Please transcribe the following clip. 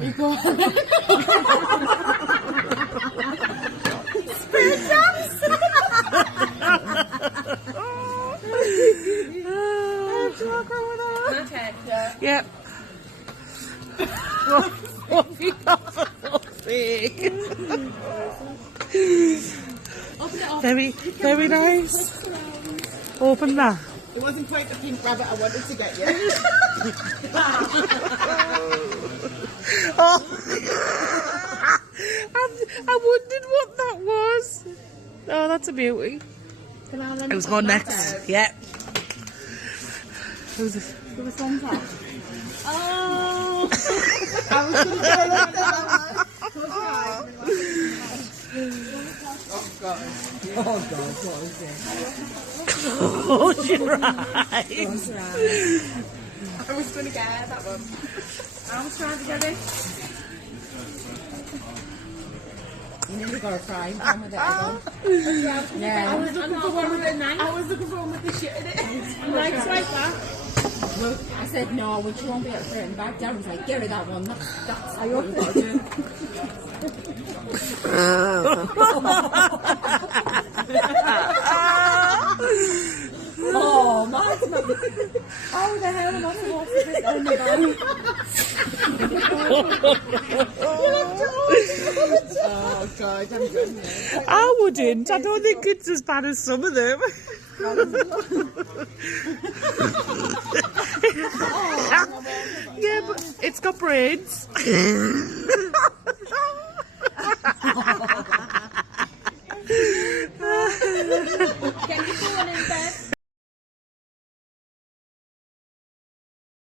You go on. Okay. Yep. Fluffy off a fluffy. Open it up. Very nice. Open that. It wasn't quite the pink rabbit I wanted to get you. Oh. I wondered what that was. Oh, that's a beauty. Who's going next? Yep. Who's this? Give us one top. Oh! I was going to go like that. Oh God, what is it? Close your eyes. I was going to get that one. I was trying to get it. You nearly got a frying pan with it on. Yeah. I was looking for one with the knife. I was looking for one with the shit in it. I'm like, swipe that. Look, I said no, which won't be able to throw it in the bag. Darren's like, get rid of that one. That's how you're going to do. Oh, Mark's not. How the hell am I supposed to fit that in the bag? Oh God, I'm good now. I wouldn't. I don't think it's as bad as some of them. Yeah, but it's got braids.